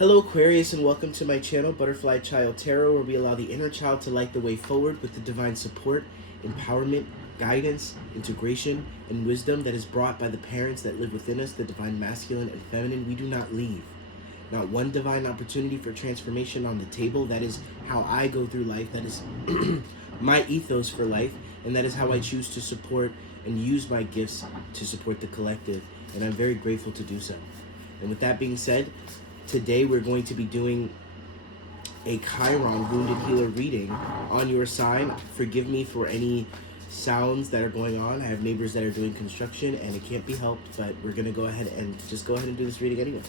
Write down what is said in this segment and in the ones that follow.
Hello Aquarius, and welcome to my channel, Butterfly Child Tarot, where we allow the inner child to light the way forward with the divine support, empowerment, guidance, integration, and wisdom that is brought by the parents that live within us, the divine masculine and feminine. We do not leave. Not one divine opportunity for transformation on the table. That is how I go through life. That is my ethos for life, and that is how I choose to support and use my gifts to support the collective, and I'm very grateful to do so. And with that being said, today we're going to be doing a Chiron Wounded Healer reading on your sign. Forgive me for any sounds that are going on. I have neighbors that are doing construction and it can't be helped, but we're going to go ahead and do this reading anyway.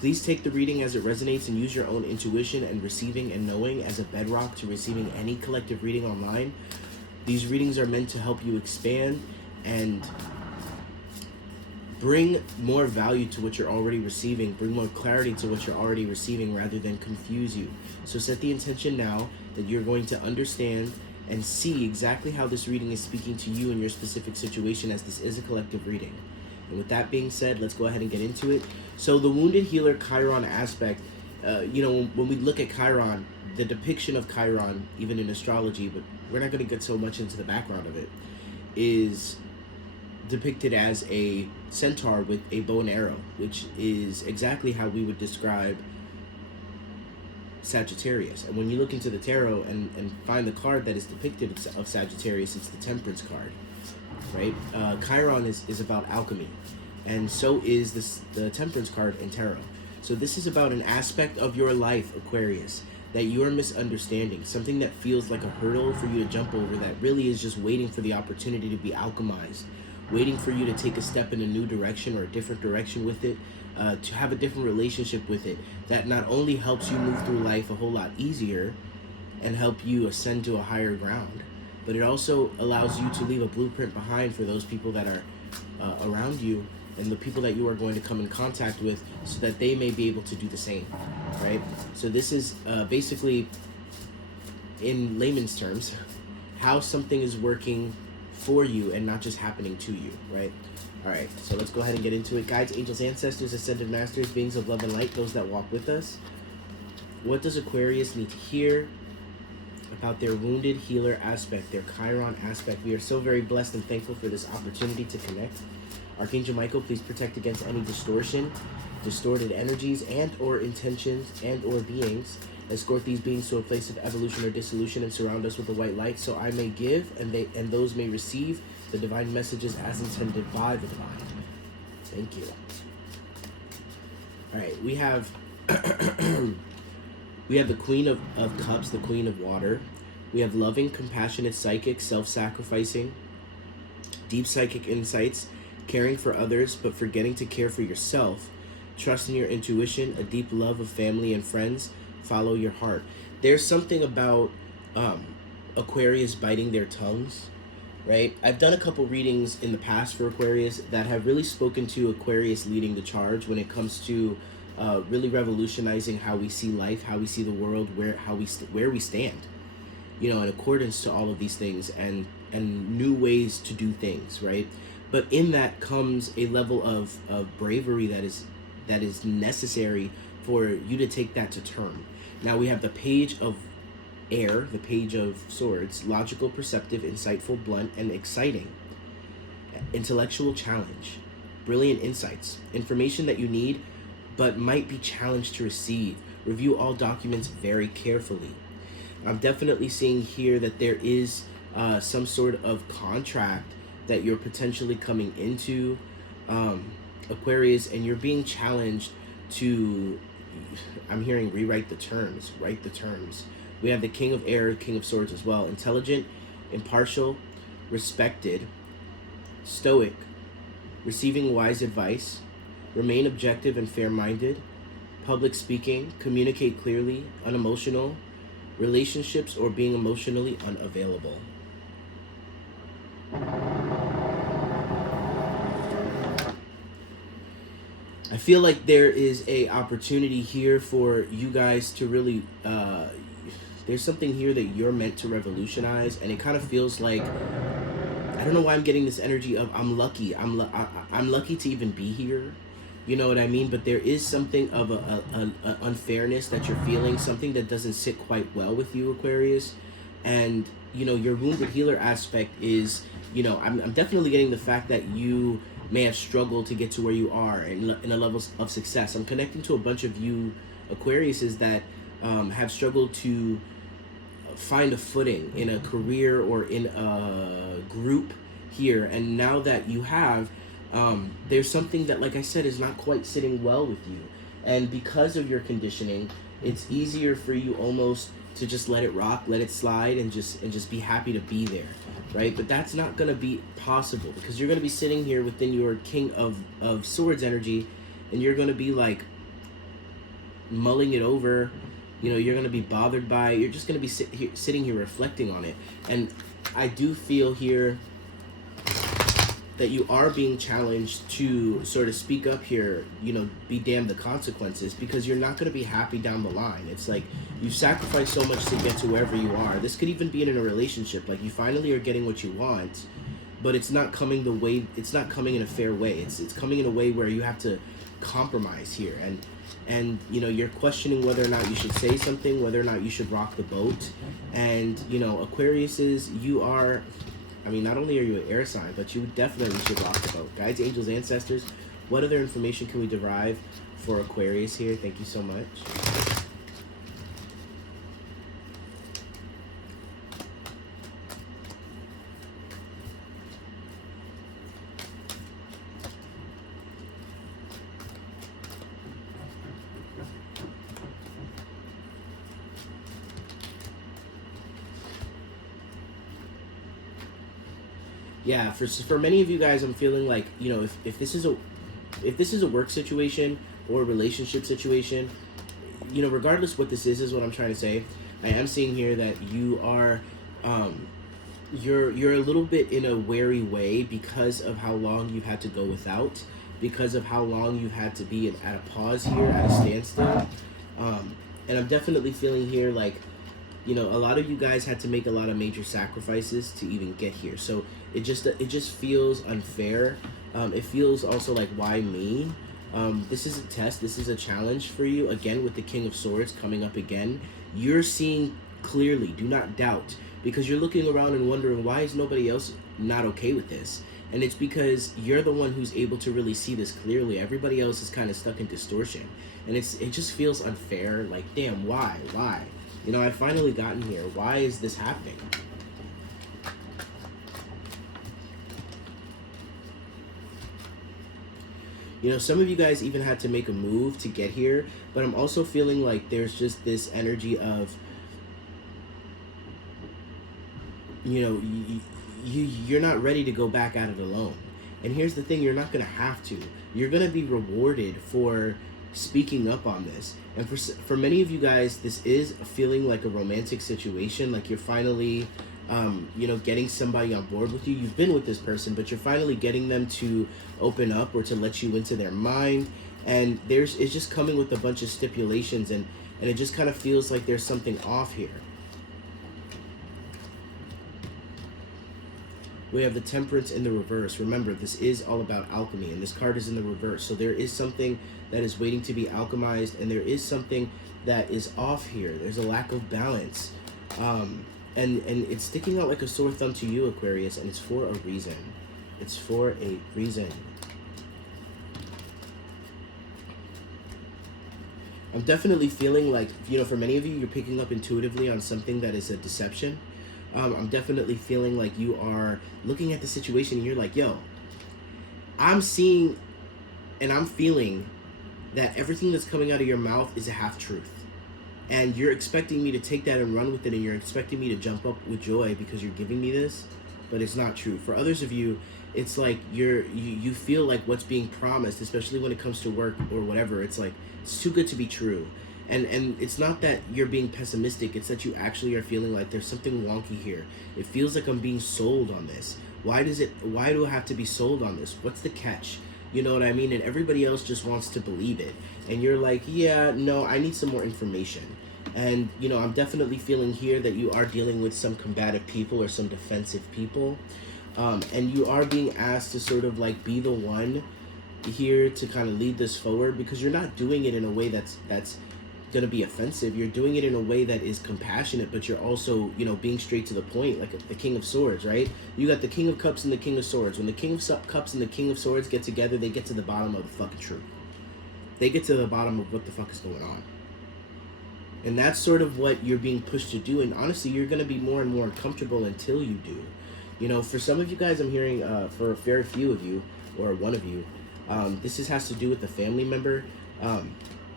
Please take the reading as it resonates and use your own intuition and receiving and knowing as a bedrock to receiving any collective reading online. These readings are meant to help you expand and bring more value to what you're already receiving, bring more clarity to what you're already receiving rather than confuse you. So set the intention now that you're going to understand and see exactly how this reading is speaking to you in your specific situation, as this is a collective reading. And with that being said, let's go ahead and get into it. So the Wounded Healer Chiron aspect, when we look at Chiron, the depiction of Chiron, even in astrology, but we're not going to get so much into the background of it, is depicted as a centaur with a bow and arrow, which is exactly how we would describe Sagittarius. And when you look into the tarot and find the card that is depicted of Sagittarius, it's the Temperance card, right? Chiron is about alchemy, and so is the Temperance card in tarot. So this is about an aspect of your life, Aquarius, that you are misunderstanding, something that feels like a hurdle for you to jump over that really is just waiting for the opportunity to be alchemized, waiting for you to take a step in a new direction or a different direction with it, to have a different relationship with it that not only helps you move through life a whole lot easier and help you ascend to a higher ground, but it also allows you to leave a blueprint behind for those people that are around you and the people that you are going to come in contact with, so that they may be able to do the same, right? So this is basically, in layman's terms, how something is working for you and not just happening to you, right? All right, so let's go ahead and get into it. Guides, angels, ancestors, ascended masters, beings of love and light, those that walk with us. What does Aquarius need to hear about their wounded healer aspect, their Chiron aspect? We are so very blessed and thankful for this opportunity to connect. Archangel Michael, please protect against any distortion, distorted energies and or intentions and or beings. Escort these beings to a place of evolution or dissolution and surround us with a white light, so I may give and those may receive the divine messages as intended by the divine. Thank you. All right, we have we have the Queen of Cups, the Queen of Water. We have loving, compassionate, psychic, self-sacrificing, deep psychic insights, caring for others but forgetting to care for yourself, trusting your intuition, a deep love of family and friends, follow your heart. There's something about Aquarius biting their tongues, right? I've done a couple readings in the past for Aquarius that have really spoken to Aquarius leading the charge when it comes to really revolutionizing how we see life, how we see the world, where we stand, in accordance to all of these things and new ways to do things, right? But in that comes a level of bravery that is necessary for you to take that to term. Now we have the Page of Air, the Page of Swords, logical, perceptive, insightful, blunt, and exciting. Intellectual challenge, brilliant insights, information that you need but might be challenged to receive. Review all documents very carefully. I'm definitely seeing here that there is some sort of contract that you're potentially coming into, Aquarius, and you're being challenged to, I'm hearing rewrite the terms, write the terms. We have the King of Air, King of Swords as well. Intelligent, impartial, respected, stoic, receiving wise advice, remain objective and fair-minded, public speaking, communicate clearly, unemotional, relationships or being emotionally unavailable. I feel like there is a opportunity here for you guys to really, there's something here that you're meant to revolutionize, and it kind of feels like, I don't know why I'm getting this energy of I'm lucky. I'm lucky to even be here. You know what I mean? But there is something of a unfairness that you're feeling, something that doesn't sit quite well with you, Aquarius. And, you know, your wounded healer aspect is, you know, I'm definitely getting the fact that you may have struggled to get to where you are in a level of success. I'm connecting to a bunch of you Aquariuses that have struggled to find a footing in a career or in a group here. And now that you have, there's something that, like I said, is not quite sitting well with you. And because of your conditioning, it's easier for you almost to just let it rock, let it slide, and just be happy to be there, right? But that's not going to be possible, because you're going to be sitting here within your King of Swords energy, and you're going to be like mulling it over. You know, you're going to be bothered by it. You're just going to be sitting here reflecting on it. And I do feel here that you are being challenged to sort of speak up here, you know, be damned the consequences, because you're not going to be happy down the line. It's like you've sacrificed so much to get to wherever you are. This could even be in a relationship. Like, you finally are getting what you want, but it's not coming the way, it's not coming in a fair way. It's coming in a way where you have to compromise here. And you know, you're questioning whether or not you should say something, whether or not you should rock the boat. And, you know, Aquariuses, you are, I mean, not only are you an air sign, but you definitely should rock the boat. Guides, angels, ancestors, what other information can we derive for Aquarius here? Thank you so much. Yeah, for many of you guys, I'm feeling like, you know, if this is a work situation or a relationship situation, you know, regardless what this is what I'm trying to say. I am seeing here that you are, you're a little bit in a wary way because of how long you've had to go without, because of how long you've had to be at a pause here, at a standstill. And I'm definitely feeling here like, you know, a lot of you guys had to make a lot of major sacrifices to even get here. So it just feels unfair. It feels also like, why me? This is a test. This is a challenge for you. Again, with the King of Swords coming up again, you're seeing clearly. Do not doubt, because you're looking around and wondering, why is nobody else not okay with this? And it's because you're the one who's able to really see this clearly. Everybody else is kind of stuck in distortion, and it just feels unfair. Like, damn, why? You know, I've finally gotten here. Why is this happening? You know, some of you guys even had to make a move to get here, but I'm also feeling like there's just this energy of, you know, you're not ready to go back at it alone. And here's the thing, you're not going to have to. You're going to be rewarded for speaking up on this. And for many of you guys, this is feeling like a romantic situation, like you're finally, you know, getting somebody on board with you. You've been with this person, but you're finally getting them to open up or to let you into their mind. And it's just coming with a bunch of stipulations, and it just kind of feels like there's something off here. We have the Temperance in the reverse. Remember, this is all about alchemy, and this card is in the reverse. So there is something that is waiting to be alchemized, and there is something that is off here. There's a lack of balance. And it's sticking out like a sore thumb to you, Aquarius, and it's for a reason. It's for a reason. I'm definitely feeling like, you know, for many of you, you're picking up intuitively on something that is a deception. I'm definitely feeling like you are looking at the situation and you're like, yo, I'm seeing and I'm feeling that everything that's coming out of your mouth is a half-truth. And you're expecting me to take that and run with it, and you're expecting me to jump up with joy because you're giving me this, but it's not true. For others of you, it's like you feel like what's being promised, especially when it comes to work or whatever, it's like, it's too good to be true. And it's not that you're being pessimistic, it's that you actually are feeling like there's something wonky here. It feels like I'm being sold on this. Why do I have to be sold on this? What's the catch? You know what I mean? And everybody else just wants to believe it. And you're like, yeah, no, I need some more information. And, you know, I'm definitely feeling here that you are dealing with some combative people or some defensive people. And you are being asked to sort of like be the one here to kind of lead this forward, because you're not doing it in a way that's going to be offensive. You're doing it in a way that is compassionate, but you're also, you know, being straight to the point, like the King of Swords, right? You got the King of Cups and the King of Swords. When the King of Cups and the King of Swords get together, they get to the bottom of the fucking truth. They get to the bottom of what the fuck is going on. And that's sort of what you're being pushed to do. And honestly, you're going to be more and more uncomfortable until you do. You know, for some of you guys, I'm hearing, for a very few of you, or one of you, this has to do with the family member.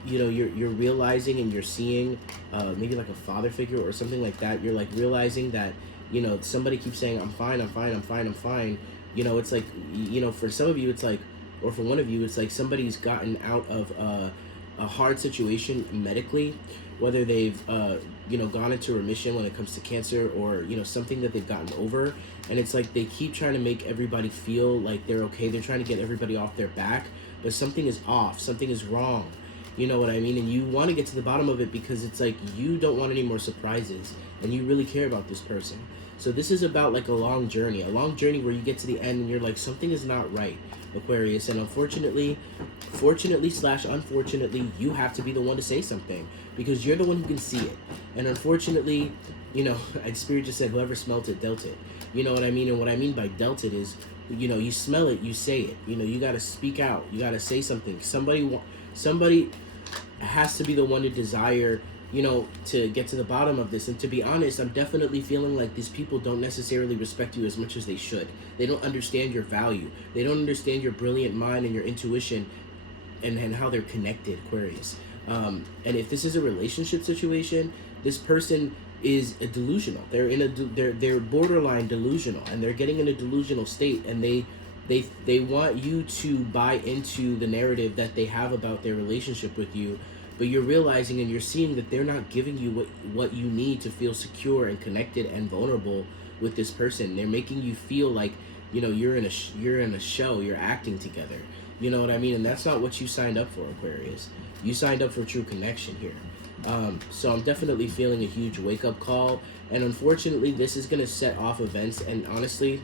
You know, you're realizing and you're seeing maybe like a father figure or something like that. You're like realizing that, you know, somebody keeps saying, I'm fine, I'm fine, I'm fine, I'm fine. You know, it's like, you know, for some of you, it's like, or for one of you, it's like somebody's gotten out of a hard situation medically, whether they've, you know, gone into remission when it comes to cancer, or, you know, something that they've gotten over. And it's like they keep trying to make everybody feel like they're okay. They're trying to get everybody off their back, but something is off. Something is wrong. You know what I mean? And you want to get to the bottom of it, because it's like you don't want any more surprises, and you really care about this person. So this is about like a long journey where you get to the end and you're like, something is not right, Aquarius. And unfortunately / unfortunately, you have to be the one to say something, because you're the one who can see it. And unfortunately, you know, Spirit just said, whoever smelt it, dealt it. You know what I mean? And what I mean by dealt it is, you know, you smell it, you say it. You know, you got to speak out. You got to say something. Somebody has to be the one to desire, you know, to get to the bottom of this. And to be honest, I'm definitely feeling like these people don't necessarily respect you as much as they should. They don't understand your value. They don't understand your brilliant mind and your intuition, and how they're connected, Aquarius. And if this is a relationship situation, this person is a delusional. They're in they're borderline delusional, and they're getting in a delusional state, and they want you to buy into the narrative that they have about their relationship with you, but you're realizing and you're seeing that they're not giving you what you need to feel secure and connected and vulnerable with this person. They're making you feel like, you know, you're in a show, you're acting together. You know what I mean? And that's not what you signed up for, Aquarius. You signed up for true connection here. So I'm definitely feeling a huge wake-up call, and unfortunately this is going to set off events, and honestly,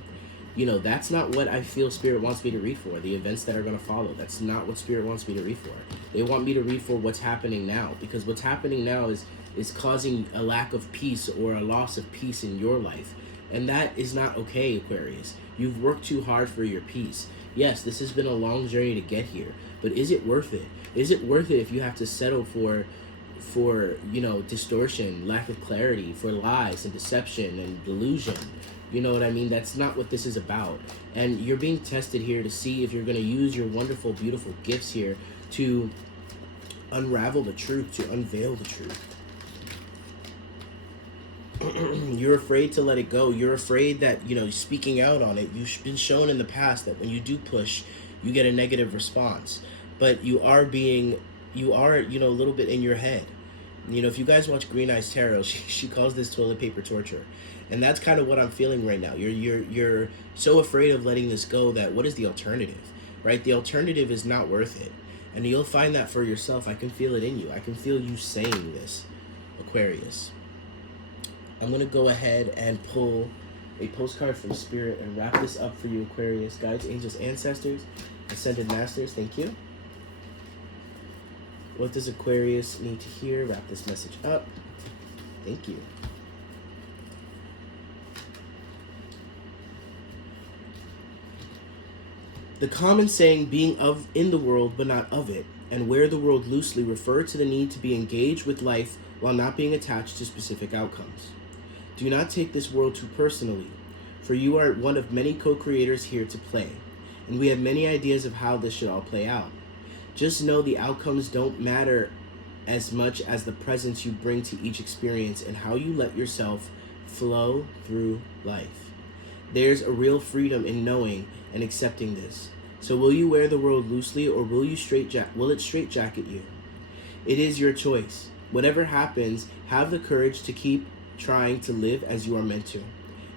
you know, that's not what I feel Spirit wants me to read for, the events that are going to follow. That's not what Spirit wants me to read for. They want me to read for what's happening now, because what's happening now is causing a lack of peace or a loss of peace in your life, and that is not okay, Aquarius. You've worked too hard for your peace. Yes, this has been a long journey to get here, but is it worth it? Is it worth it if you have to settle for, you know, distortion, lack of clarity, for lies and deception and delusion? You know what I mean? That's not what this is about. And you're being tested here to see if you're going to use your wonderful, beautiful gifts here to unravel the truth, to unveil the truth. You're afraid to let it go. You're afraid that, you know, speaking out on it, you've been shown in the past that when you do push, you get a negative response. But you are, you know, a little bit in your head. You know, if you guys watch Green Eyes Tarot, she calls this toilet paper torture. And that's kind of what I'm feeling right now. You're so afraid of letting this go that what is the alternative, right? The alternative is not worth it. And you'll find that for yourself. I can feel it in you. I can feel you saying this, Aquarius. I'm going to go ahead and pull a postcard from Spirit and wrap this up for you, Aquarius. Guides, angels, ancestors, ascended masters, thank you. What does Aquarius need to hear? Wrap this message up. Thank you. The common saying, being in the world but not of it, and wear the world loosely, refer to the need to be engaged with life while not being attached to specific outcomes. Do not take this world too personally, for you are one of many co-creators here to play, and we have many ideas of how this should all play out. Just know the outcomes don't matter as much as the presence you bring to each experience and how you let yourself flow through life. There's a real freedom in knowing and accepting this. So will you wear the world loosely, or will it straitjacket you? It is your choice. Whatever happens, have the courage to keep trying to live as you are meant to.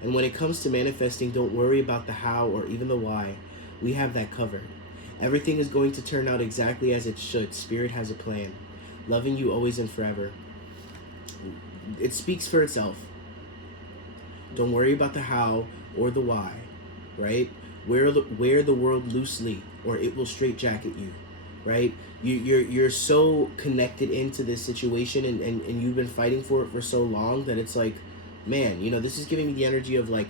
And when it comes to manifesting, don't worry about the how or even the why. We have that covered. Everything is going to turn out exactly as it should. Spirit has a plan. Loving you always and forever. It speaks for itself. Don't worry about the how or the why, right? Wear the world loosely, or it will straitjacket you, right? You're so connected into this situation, and you've been fighting for it for so long that it's like, man, this is giving me the energy of like,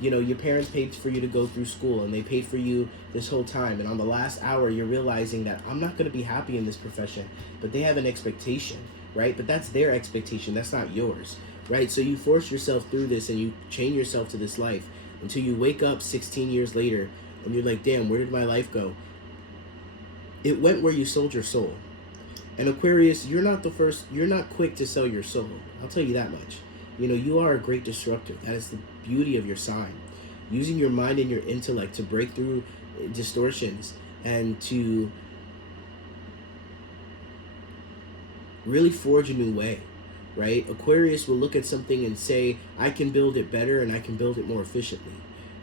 your parents paid for you to go through school, and they paid for you this whole time, and on the last hour you're realizing that I'm not going to be happy in this profession, but they have an expectation, right? But that's their expectation, that's not yours, right? So you force yourself through this, and you chain yourself to this life until you wake up 16 years later and you're like, damn, where did my life go? It went where you sold your soul. And Aquarius, you're not quick to sell your soul. I'll tell you that much. You are a great disruptor. That is the beauty of your sign. Using your mind and your intellect to break through distortions and to really forge a new way, right? Aquarius will look at something and say, I can build it better and I can build it more efficiently,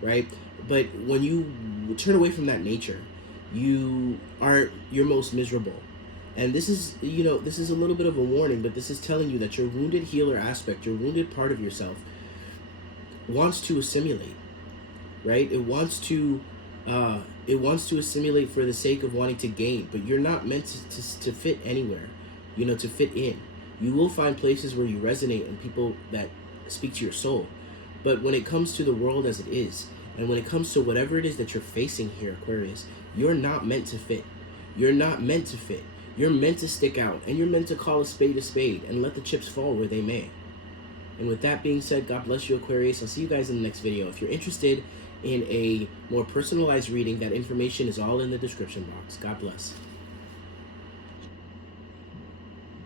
right? But when you turn away from that nature, you are your most miserable. And this is, this is a little bit of a warning, but this is telling you that your wounded healer aspect, your wounded part of yourself, wants to assimilate, right? It wants to assimilate for the sake of wanting to gain, but you're not meant to fit anywhere, to fit in. You will find places where you resonate and people that speak to your soul. But when it comes to the world as it is, and when it comes to whatever it is that you're facing here, Aquarius, you're not meant to fit. You're not meant to fit. You're meant to stick out, and you're meant to call a spade and let the chips fall where they may. And with that being said, God bless you, Aquarius. I'll see you guys in the next video. If you're interested in a more personalized reading, that information is all in the description box. God bless.